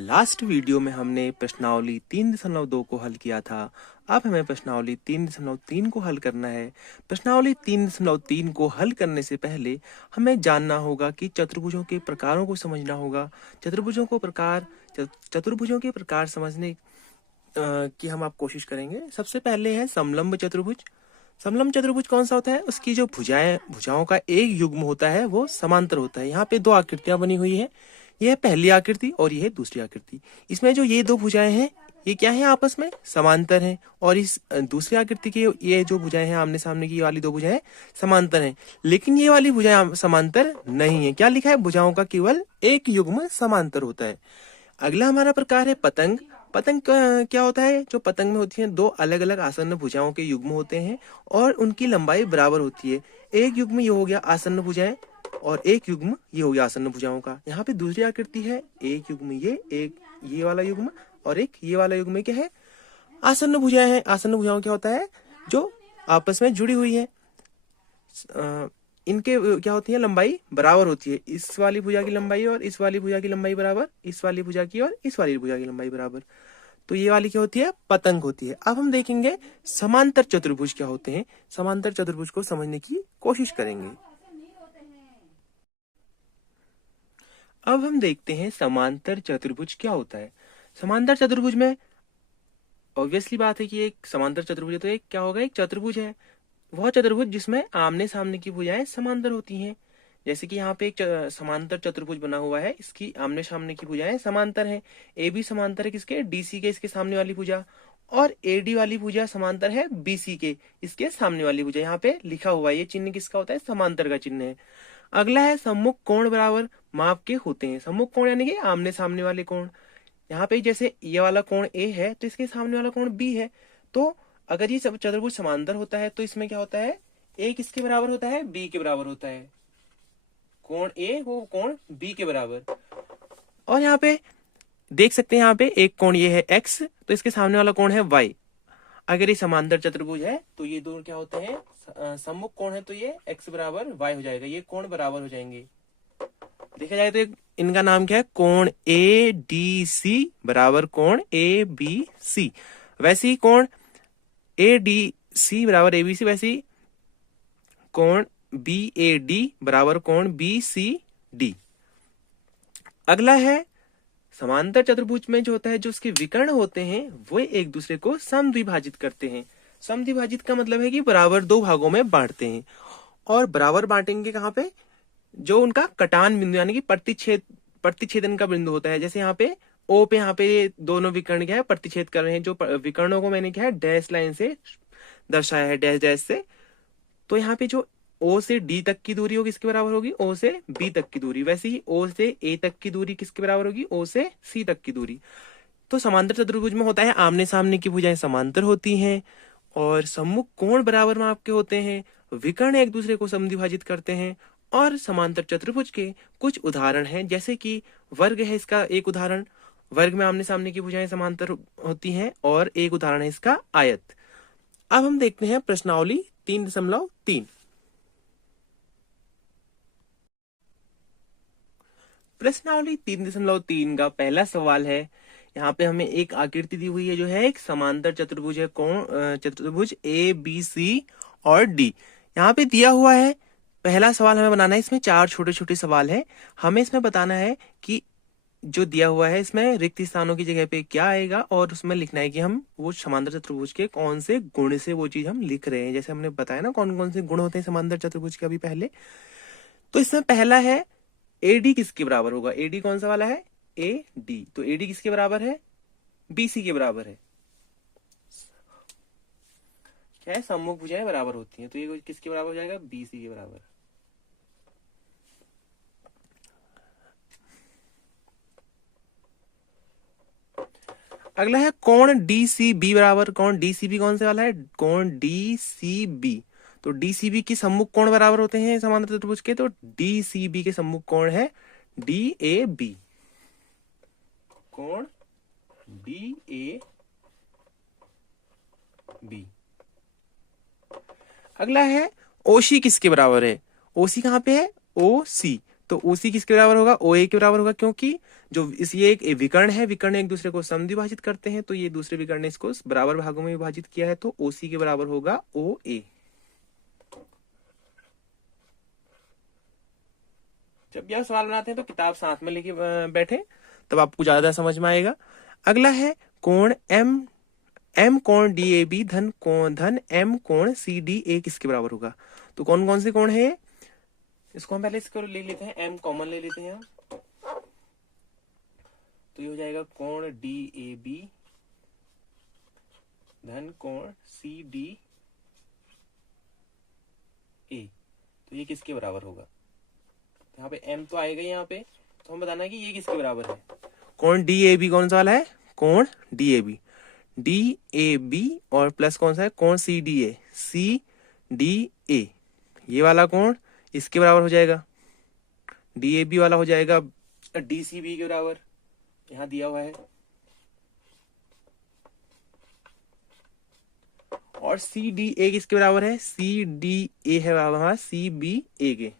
Last video में हमने प्रश्नावली 3.2 को हल किया था। अब हमें प्रश्नावली 3.3 को हल करना है। प्रश्नावली 3.3 को हल करने से पहले हमें जानना होगा कि चतुर्भुजों के प्रकारों को समझना होगा। चतुर्भुजों के प्रकार समझने की हम आप कोशिश करेंगे। सबसे पहले है समलंब चतुर्भुज। समलंब चतुर्भुज कौन सा होता है? उसकी जो भुजाओं का एक युग्म होता है वो समांतर होता है। यहाँ पे दो आकृतियां बनी हुई है, यह पहली आकृति और यह दूसरी आकृति। इसमें जो ये दो भुजाएं हैं ये क्या है? आपस में समांतर हैं। और इस दूसरी आकृति की ये जो भुजाएं हैं आमने सामने की, ये वाली दो भुजाएं समांतर हैं, लेकिन ये वाली भुजाएं समांतर नहीं है। क्या लिखा है? भुजाओं का केवल एक युग्म समांतर होता है। अगला हमारा प्रकार है पतंग। पतंग क्या होता है? जो पतंग में होती है दो अलग अलग आसन्न भुजाओं के युग्म होते हैं और उनकी लंबाई बराबर होती है। एक युग्म ये हो गया आसन्न भुजाएं और एक युग्म ये हो गया आसन्न भुजाओं का। यहाँ पे दूसरी आकृति है, एक युग्म एक ये वाला युग्म और एक ये वाला युग्म क्या है? आसन्न भुजाएं हैं। आसन्न भुजाओं क्या होता है? जो आपस में जुड़ी हुई है। इनके क्या होती है? लंबाई बराबर होती है। इस वाली भुजा की लंबाई और इस वाली भुजा की लंबाई बराबर, इस वाली भुजा की और इस वाली भुजा की लंबाई बराबर। तो ये वाली क्या होती है? पतंग होती है। अब हम देखेंगे समांतर चतुर्भुज क्या होते हैं। समांतर चतुर्भुज को समझने की कोशिश करेंगे। अब हम देखते हैं समांतर चतुर्भुज क्या होता है। समांतर चतुर्भुज में ऑब्वियसली बात है कि एक समांतर चतुर्भुज है तो एक क्या होगा? एक चतुर्भुज है। वह चतुर्भुज जिसमें आमने सामने की भुजाएं समांतर होती हैं। जैसे कि यहाँ पे एक समांतर चतुर्भुज बना हुआ है, इसकी आमने सामने की भुजाएं समांतर हैं। ए बी समांतर है किसके? डीसी के, इसके सामने वाली भुजा। और एडी वाली भुजा समांतर है बीसी के, इसके सामने वाली भुजा। यहाँ पे लिखा हुआ है, ये चिन्ह किसका होता है? समांतर का चिन्ह है। अगला है सम्मुख कोण बराबर माप के होते हैं। सम्मुख कोण यानी कि आमने सामने वाले कोण। यहाँ पे जैसे ये वाला कोण ए है तो इसके सामने वाला कोण बी है। तो अगर ये सब चतुर्भुज समांतर होता है तो इसमें क्या होता है? ए किसके बराबर होता है? बी के बराबर होता है। कोण ए वो कोण बी के बराबर। और यहाँ पे देख सकते हैं, यहाँ पे एक कोण ये है एक्स, तो इसके सामने वाला कोण है वाई। अगर ये समांतर चतुर्भुज है तो ये दोनों क्या होते हैं? सम्मुख कोण है तो ये एक्स बराबर वाई हो जाएगा, ये कोण बराबर हो जाएंगे। देखा जाए तो इनका नाम क्या है? कोण ए डी सी बराबर कोण ए बी सी। वैसे ही कोण ए डी सी बराबर ए बी सी, वैसे ही कोण बी ए डी बराबर कोण बी सी डी। अगला है समांतर चतुर्भुज में जो होता है, जो उसके विकर्ण होते हैं वो एक दूसरे को समद्विभाजित करते हैं। समद्विभाजित का मतलब है कि बराबर दो भागों में बांटते हैं। और बराबर बांटेंगे कहाँ पे? जो उनका कटान बिंदु यानी कि प्रतिच्छेदन का बिंदु होता है। जैसे यहाँ पे ओ पे, यहाँ पे दोनों विकर्ण क्या है? प्रतिच्छेद कर रहे हैं। जो विकर्णों को मैंने क्या है? डैश लाइन से दर्शाया है, डैश डैश से। तो यहाँ पे जो ओ से डी तक की दूरी होगी किसके बराबर होगी? ओ से बी तक की दूरी। वैसे ही ओ से ए तक की दूरी किसके बराबर होगी? ओ से सी तक की दूरी। तो समांतर चतुर्भुज में होता है आमने सामने की भुजाएं समांतर होती हैं और सम्मुख कोण बराबर माप के होते हैं। विकर्ण एक दूसरे को समद्विभाजित करते हैं। और समांतर चतुर्भुज के कुछ उदाहरण हैं, जैसे कि वर्ग है इसका एक उदाहरण। वर्ग में आमने सामने की भुजाएं समांतर होती हैं। और एक उदाहरण है इसका आयत। अब हम देखते हैं प्रश्नावली 3.3। प्रश्नावली 3.3 का पहला सवाल है। यहाँ पे हमें एक आकृति दी हुई है जो है एक समांतर चतुर्भुज है। चतुर्भुज ए बी सी और डी यहाँ पे दिया हुआ है। पहला सवाल हमें बनाना है। इसमें चार छोटे छोटे सवाल है। हमें इसमें बताना है कि जो दिया हुआ है इसमें रिक्त स्थानों की जगह पे क्या आएगा और उसमें लिखना है कि हम वो समांतर चतुर्भुज के कौन से गुण से वो चीज हम लिख रहे हैं। जैसे हमने बताया ना कौन कौन से गुण होते हैं समांतर चतुर्भुज के अभी पहले। तो इसमें पहला है एडी किसके बराबर होगा? एडी कौन सा वाला है? A D. तो एडी किसके बराबर है? बीसी के बराबर है। क्या है? सम्मुख भुजाएं बराबर होती हैं, तो ये किसके बराबर हो जाएगा? बीसी के बराबर। अगला है कोण डीसीबी बराबर। कोण डीसीबी कौन से वाला है? कोण डीसीबी। तो डीसीबी की सम्मुख कोण बराबर होते हैं समांतर चतुर्भुज के। तो डीसीबी के सम्मुख कोण है डी ए बी। कोण डी ए बी। अगला है ओसी किसके बराबर है? ओसी कहां पे है? ओ सी। तो OC किसके बराबर होगा, OA के बराबर होगा, क्योंकि जो इस ये एक विकर्ण है, विकर्ण एक दूसरे को समद्विभाजित करते हैं, तो ये दूसरे विकर्ण ने इसको बराबर भागों में विभाजित किया है, तो OC के बराबर होगा OA। जब यह सवाल बनाते हैं तो किताब साथ में लेके बैठे, तब आपको ज्यादा समझ में आएगा। अगला है कोण M कोण DAB धन M कोण CDA किसके बराबर होगा। तो कौन कौन से कोण है ये, इसको हम पहले इसको ले लेते हैं, M कॉमन ले लेते हैं हम। तो ये हो जाएगा कोण DAB धन कोण CDA। तो ये किसके बराबर होगा, यहाँ पे M तो आएगा यहाँ पे, तो हम बताना है कि ये किसके बराबर है। कोण DAB कौन सा वाला है, कोण DAB और प्लस कौन सा है, कोण CDA, ये वाला कोण इसके बराबर हो जाएगा, DAB वाला हो जाएगा DCB के बराबर, यहाँ दिया हुआ है। और CDA किसके बराबर है, CDA है वहां CBA के,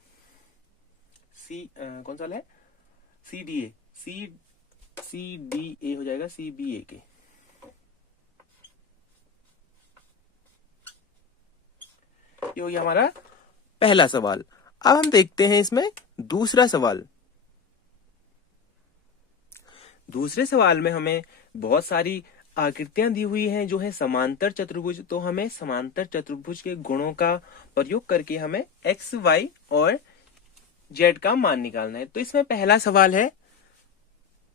कौन सा है, CDA हो जाएगा CBA के। ये हो गया हमारा पहला सवाल। अब हम देखते हैं इसमें दूसरा सवाल। दूसरे सवाल में हमें बहुत सारी आकृतियां दी हुई हैं जो है समांतर चतुर्भुज। तो हमें समांतर चतुर्भुज के गुणों का प्रयोग करके हमें x, y और z का मान निकालना है। तो इसमें पहला सवाल है,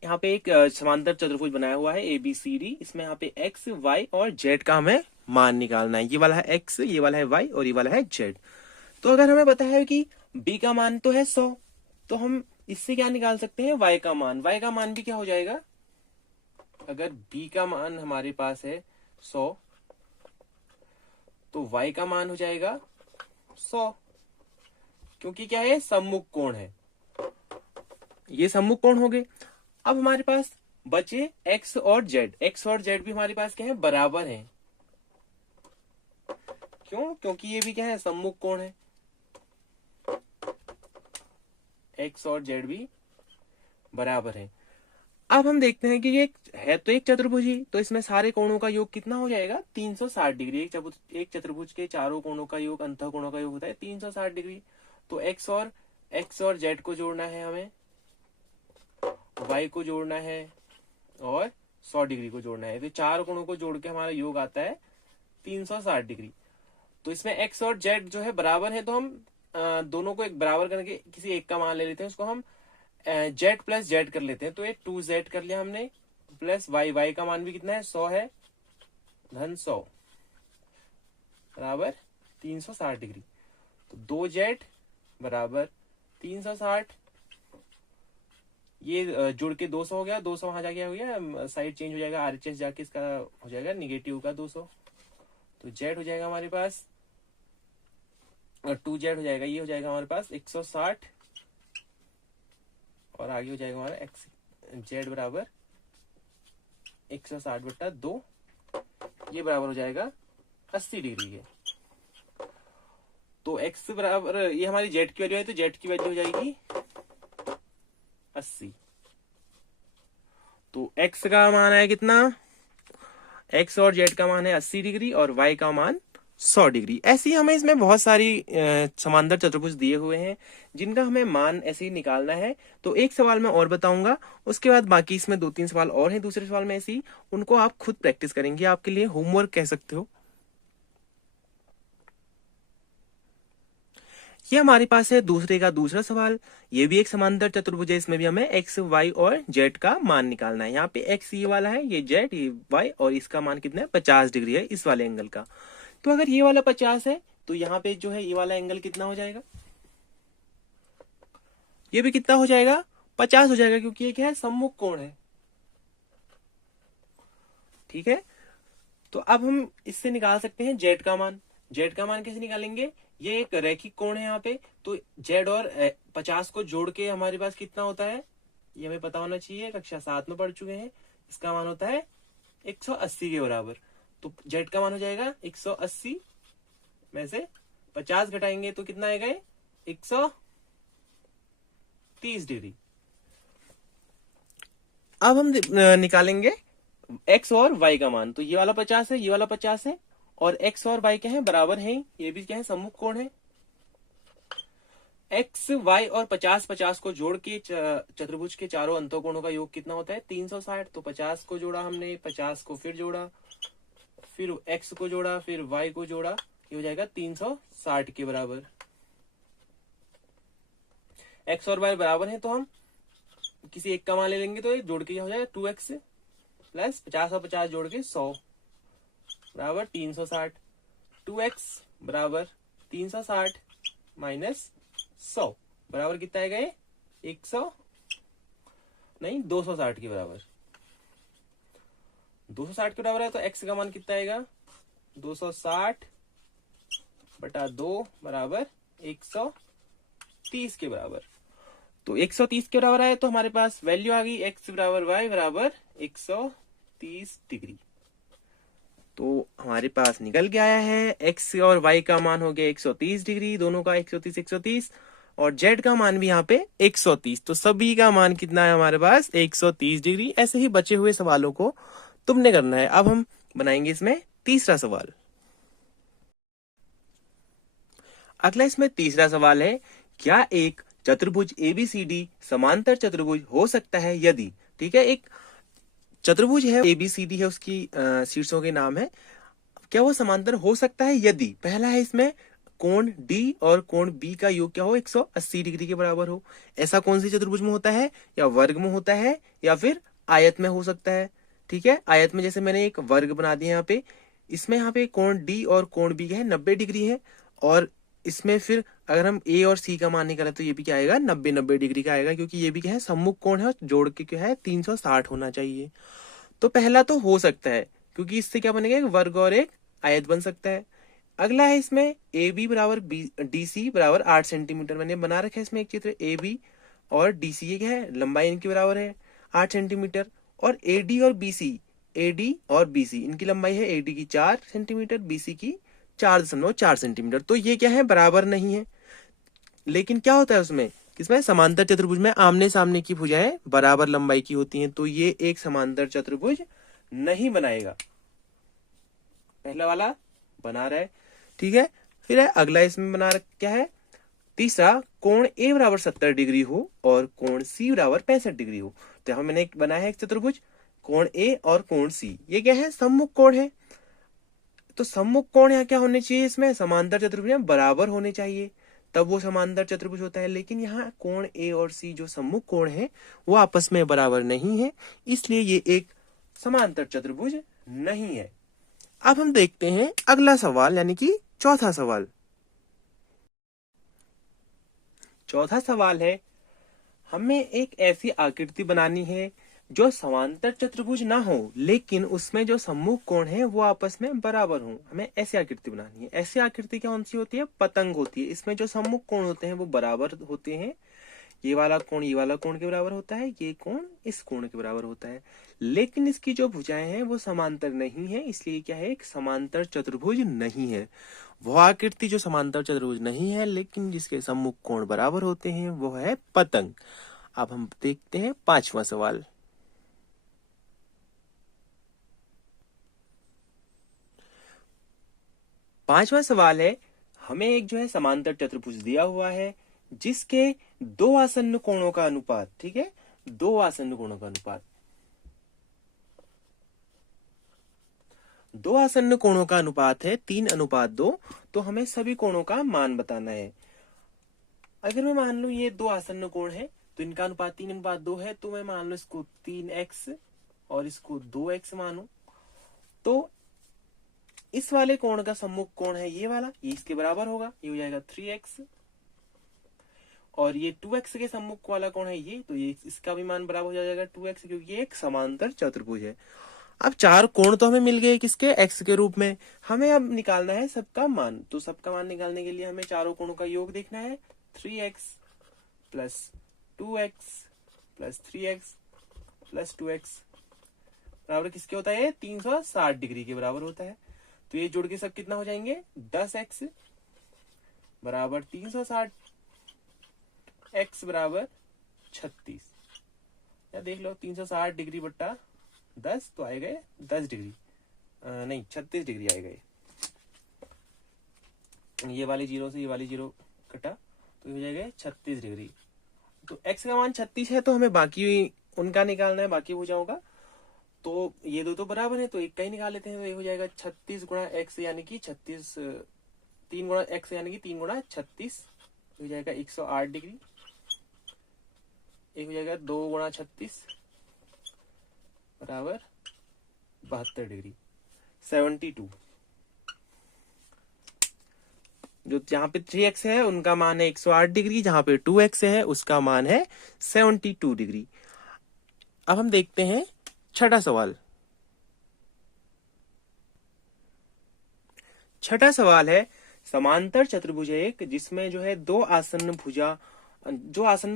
यहाँ पे एक समांतर चतुर्भुज बनाया हुआ है ABCD, इसमें यहाँ पे x, y और z का हमें मान निकालना है। ये वाला है x, ये वाला है y और ये वाला है z। तो अगर हमें पता है कि b का मान तो है 100, तो हम इससे क्या निकाल सकते हैं, y का मान। y का मान भी क्या हो जाएगा, अगर b का मान हमारे पास है 100, तो y का मान हो जाएगा 100, क्योंकि क्या है, सम्मुख कोण है, ये सम्मुख कोण हो गए। अब हमारे पास बचे x और z। x और z भी हमारे पास क्या है, बराबर हैं। क्यों, क्योंकि ये भी क्या है, सम्मुख कोण है। x और z भी बराबर है। अब हम देखते हैं कि ये है तो एक चतुर्भुज ही, तो इसमें सारे कोणों का योग कितना हो जाएगा, 360 डिग्री। एक चतुर्भुज के चारों कोणों का योग, अंतः कोणों का योग होता है 360 डिग्री। तो x और z को जोड़ना है हमें, y को जोड़ना है और 100 डिग्री को जोड़ना है। तो चार कोणों को जोड़ के हमारा योग आता है 360 डिग्री। तो इसमें x और z जो है बराबर है, तो हम दोनों को एक बराबर करके किसी एक का मान ले लेते हैं, उसको हम z प्लस z कर लेते हैं। तो ये 2z कर लिया हमने, प्लस y का मान भी कितना है, 100 है, धन 100 बराबर 360 डिग्री। तो 2z बराबर 360, ये जुड़ के 200 हो गया, 200 वहां जाके हो गया, साइड चेंज हो जाएगा, RHS जाके इसका हो जाएगा निगेटिव का 200। तो z हो जाएगा हमारे पास, और 2z हो जाएगा, ये हो जाएगा हमारे पास 160, और आगे हो जाएगा हमारा x z बराबर 160/2, ये बराबर हो जाएगा 80 डिग्री के। तो x बराबर, ये हमारी z की वैल्यू है, तो z की वैल्यू हो जाएगी 80। तो x का मान है कितना, x और z का मान है 80 डिग्री और y का मान 100 डिग्री। ऐसे ही हमें इसमें बहुत सारी समांतर चतुर्भुज दिए हुए हैं जिनका हमें मान ऐसे ही निकालना है। तो एक सवाल मैं और बताऊंगा, उसके बाद बाकी इसमें 2-3 सवाल और हैं दूसरे सवाल में ऐसे ही, उनको आप खुद प्रैक्टिस करेंगे, आपके लिए होमवर्क कह सकते हो। ये हमारे पास है दूसरे का दूसरा सवाल। ये भी एक समांतर चतुर्भुज है, इसमें भी हमें x, y और z का मान निकालना है। यहाँ पे x ये वाला है, ये z, ये y, और इसका मान कितना है, 50 डिग्री है इस वाले एंगल का। तो अगर ये वाला 50 है, तो यहाँ पे जो है ये वाला एंगल कितना हो जाएगा, ये भी कितना हो जाएगा, 50 हो जाएगा, क्योंकि ये क्या है, सम्मुख कोण है। ठीक है, तो अब हम इससे निकाल सकते हैं z का मान। z का मान कैसे निकालेंगे, ये एक रैखिक कोण है यहाँ पे, तो z और 50 को जोड़ के हमारे पास कितना होता है, ये हमें पता होना चाहिए, कक्षा 7 में पढ़ चुके हैं। इसका मान होता है 180 के बराबर। तो z का मान हो जाएगा 180 में से 50 घटाएंगे तो कितना आएगा, 100 30 डिग्री। अब हम निकालेंगे x और y का मान। तो ये वाला 50 है, ये वाला 50 है, और x और y क्या है, बराबर है। ये भी क्या है, सम्मुख कोण है। x, y और 50 को जोड़ के चतुर्भुज के चारों अंतःकोणों का योग कितना होता है, 360। तो 50 को जोड़ा हमने, 50 को फिर जोड़ा, फिर x को जोड़ा, फिर y को जोड़ा, ये हो जाएगा 360 के बराबर। x और y बराबर है तो हम किसी एक का मान ले लेंगे, तो ये जोड़ के ये हो जाएगा 2x प्लस 50 और 50 जोड़ के 100 बराबर 360। 2x बराबर 360 माइनस 100 बराबर कितना आएगा, ये 100 नहीं 260 के बराबर। 260 के बराबर है तो x का मान कितना आएगा, 260 बटा 2 बराबर 130 के बराबर। तो 130 के बराबर है तो हमारे पास वैल्यू आ गई x बराबर y बराबर 130 डिग्री। तो हमारे पास निकल के आया है x और y का मान हो गया 130 डिग्री, दोनों का 130 130, और z का मान भी यहाँ पे 130। तो सभी का मान कितना है हमारे पास, 130 डिग्री। ऐसे ही बचे हुए सवालों को तुमने करना है। अब हम बनाएंगे इसमें तीसरा सवाल। अगला इसमें तीसरा सवाल है, क्या एक चतुर्भुज एबीसीडी समांतर चतुर्भुज हो सकता है यदि, ठीक है, एक चतुर्भुज है एबीसीडी है, उसकी शीर्षों के नाम है, क्या वो समांतर हो सकता है यदि, पहला है इसमें कोण डी और कोण बी का योग क्या हो, 180 डिग्री के बराबर हो। ऐसा कौन सी चतुर्भुज में होता है, या वर्ग में होता है या फिर आयत में हो सकता है। ठीक है, आयत में जैसे मैंने एक वर्ग बना दिया यहाँ पे, इसमें यहाँ पे कोण डी और कोण बी क्या है, 90 डिग्री है, और इसमें फिर अगर हम ए और सी का मान निकालें तो ये भी क्या आएगा, 90 डिग्री का आएगा, क्योंकि ये भी क्या है, सम्मुख कोण है, और जोड़ के क्या है, 360 होना चाहिए। तो पहला तो हो सकता है, क्योंकि इससे क्या बनेगा, एक वर्ग और एक आयत बन सकता है। अगला है इसमें ए बी बराबर डी सी बराबर 8 सेंटीमीटर, मैंने बना रखा है इसमें एक चित्र, ए बी और डी सी ये क्या है, लंबाई इनकी बराबर है 8 सेंटीमीटर, और ए डी और बी सी, ए डी और बी सी इनकी लंबाई है, ए डी की 4 सेंटीमीटर, बी सी की 4.4 सेंटीमीटर। तो ये क्या है, बराबर नहीं है। लेकिन क्या होता है उसमें, किसमें, समांतर चतुर्भुज में आमने सामने की भुजाएं बराबर लंबाई की होती हैं, तो ये एक समांतर चतुर्भुज नहीं बनाएगा। पहला वाला बना रहा है, ठीक है। फिर है अगला, इसमें बना क्या है, तीसरा, कोण ए बराबर 70 डिग्री हो और कोण सी बराबर 65 डिग्री हो। तो यहां मैंने बनाया है एक चतुर्भुज, कोण ए और कोण सी, ये क्या है, सम्मुख कोण है। तो सम्मुख कोण यहाँ क्या होने चाहिए, इसमें समांतर चतुर्भुज में बराबर होने चाहिए, तब वो समांतर चतुर्भुज होता है। लेकिन यहाँ कोण ए और सी जो सम्मुख कोण है वो आपस में बराबर नहीं है, इसलिए ये एक समांतर चतुर्भुज नहीं है। अब हम देखते हैं अगला सवाल, यानी कि चौथा सवाल। चौथा सवाल है, हमें एक ऐसी आकृति बनानी है जो समांतर चतुर्भुज ना हो, लेकिन उसमें जो सम्मुख कोण है वो आपस में बराबर हो। हमें ऐसी आकृति बनानी है। ऐसी आकृति कौन सी होती है, पतंग होती है। इसमें जो सम्मुख कोण होते हैं वो बराबर होते हैं, ये वाला कोण ये वाला कोण के बराबर होता है, ये कोण इस कोण के बराबर होता है, लेकिन इसकी जो भुजाएं हैं वो समांतर नहीं है, इसलिए क्या है, एक समांतर चतुर्भुज नहीं है। वह आकृति जो समांतर चतुर्भुज नहीं है लेकिन जिसके सम्मुख कोण बराबर होते हैं वो है पतंग। अब हम देखते हैं पांचवा सवाल। पांचवा सवाल है, हमें एक जो है समांतर चतुर्भुज दिया हुआ है जिसके दो आसन्न कोणों का अनुपात, ठीक है, दो आसन्न कोणों का अनुपात, दो आसन्न कोणों का अनुपात है 3:2। तो हमें सभी कोणों का मान बताना है। अगर मैं मान लू ये दो आसन्न कोण है तो इनका अनुपात 3:2 है, तो मैं मान लो इसको 3x और इसको 2x मानू, तो इस वाले कोण का सम्मुख कोण है ये वाला, ये इसके बराबर होगा, ये हो जाएगा 3x, और ये 2x के सम्मुख वाला कोण है ये, तो ये इसका भी मान बराबर हो जाएगा 2x, क्योंकि ये एक समांतर चतुर्भुज है। अब चार कोण तो हमें मिल गए किसके, x के रूप में। हमें अब निकालना है सबका मान, तो सबका मान निकालने के लिए हमें चारों कोणों का योग देखना है। 3x plus 2x plus 3x plus 2x बराबर किसके होता है, 360 डिग्री के बराबर होता है। तो ये जोड़ के सब कितना हो जाएंगे, 10x बराबर 360, x बराबर 36, या देख लो 360 डिग्री बट्टा 10 तो आएगा 10 डिग्री, नहीं 36 डिग्री आएगा ये वाली जीरो से ये वाली जीरो कटा तो हो जाएगा 36 डिग्री। तो x का मान 36 है तो हमें बाकी उनका निकालना है, बाकी भुजाओं का। तो ये दो तो बराबर है तो एक का ही निकाल लेते हैं, तो ये हो जाएगा 36 गुणा एक्स यानी कि 36, 3 गुणा एक्स यानी कि 3 गुणा 36 हो जाएगा 108 डिग्री। एक हो जाएगा 2 गुणा 36 बराबर 72 डिग्री, 72। जो जहां पे 3x है उनका मान है 108 डिग्री, जहां पे 2x है उसका मान है 72 डिग्री। अब हम देखते हैं छठा सवाल। छठा सवाल है समांतर चतुर्भुज एक जिसमें जो है दो आसन्न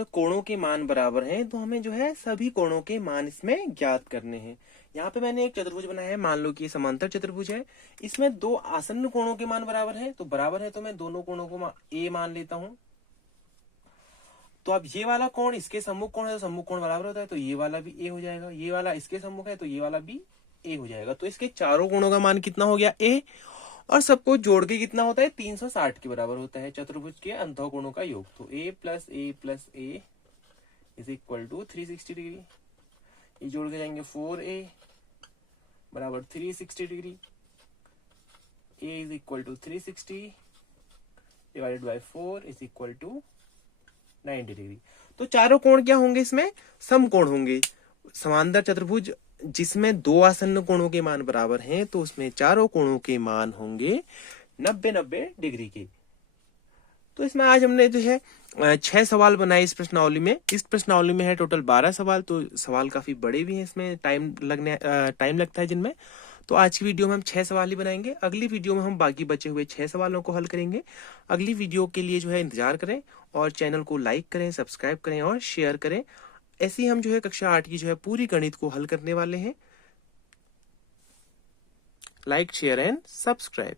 कोणों के मान बराबर हैं, तो हमें जो है सभी कोणों के मान इसमें ज्ञात करने हैं। यहाँ पे मैंने एक चतुर्भुज बनाया है, मान लो कि ये समांतर चतुर्भुज है, इसमें दो आसन्न कोणों के मान बराबर है, तो बराबर है तो मैं दोनों कोणों को ए मान लेता हूं। तो अब ये वाला कोण इसके सम्मुख कोण है तो सम्मुख कोण बराबर होता है, तो ये वाला भी ए हो जाएगा, ये वाला इसके सम्मुख है तो ये वाला भी ए हो जाएगा। तो इसके चारों कोणों का मान कितना हो गया ए, और सबको जोड़ के कितना होता है 360 के बराबर होता है चतुर्भुज के अंतःकोणों का योग। तो a plus A is equal to 360 degree, ये जोड़ के जाएंगे 4a बराबर 360 degree, a is equal to 360 divided by 4 is equal to 90 degree. तो चारों कोण क्या होंगे, इसमें समकोण होंगे। समांतर चतुर्भुज जिसमें दो आसन्न कोणों के मान बराबर हैं, तो उसमें चारों कोणों के मान होंगे 90-90 डिग्री के। तो इसमें आज हमने जो है 6 सवाल बनाए इस प्रश्नावली में। इस प्रश्नावली में है टोटल 12 सवाल, तो सवाल काफी बड़े भी हैं, इसमें टाइम लगता है जिनमें। तो आज की वीडियो में हम 6 सवाल ही बनाएंगे, अगली वीडियो में हम बाकी बचे हुए 6 सवालों को हल करेंगे। अगली वीडियो के लिए जो है इंतजार करें और चैनल को लाइक करें, सब्सक्राइब करें और शेयर करें। ऐसे ही हम जो है कक्षा 8 की जो है पूरी गणित को हल करने वाले हैं। Like, share and subscribe.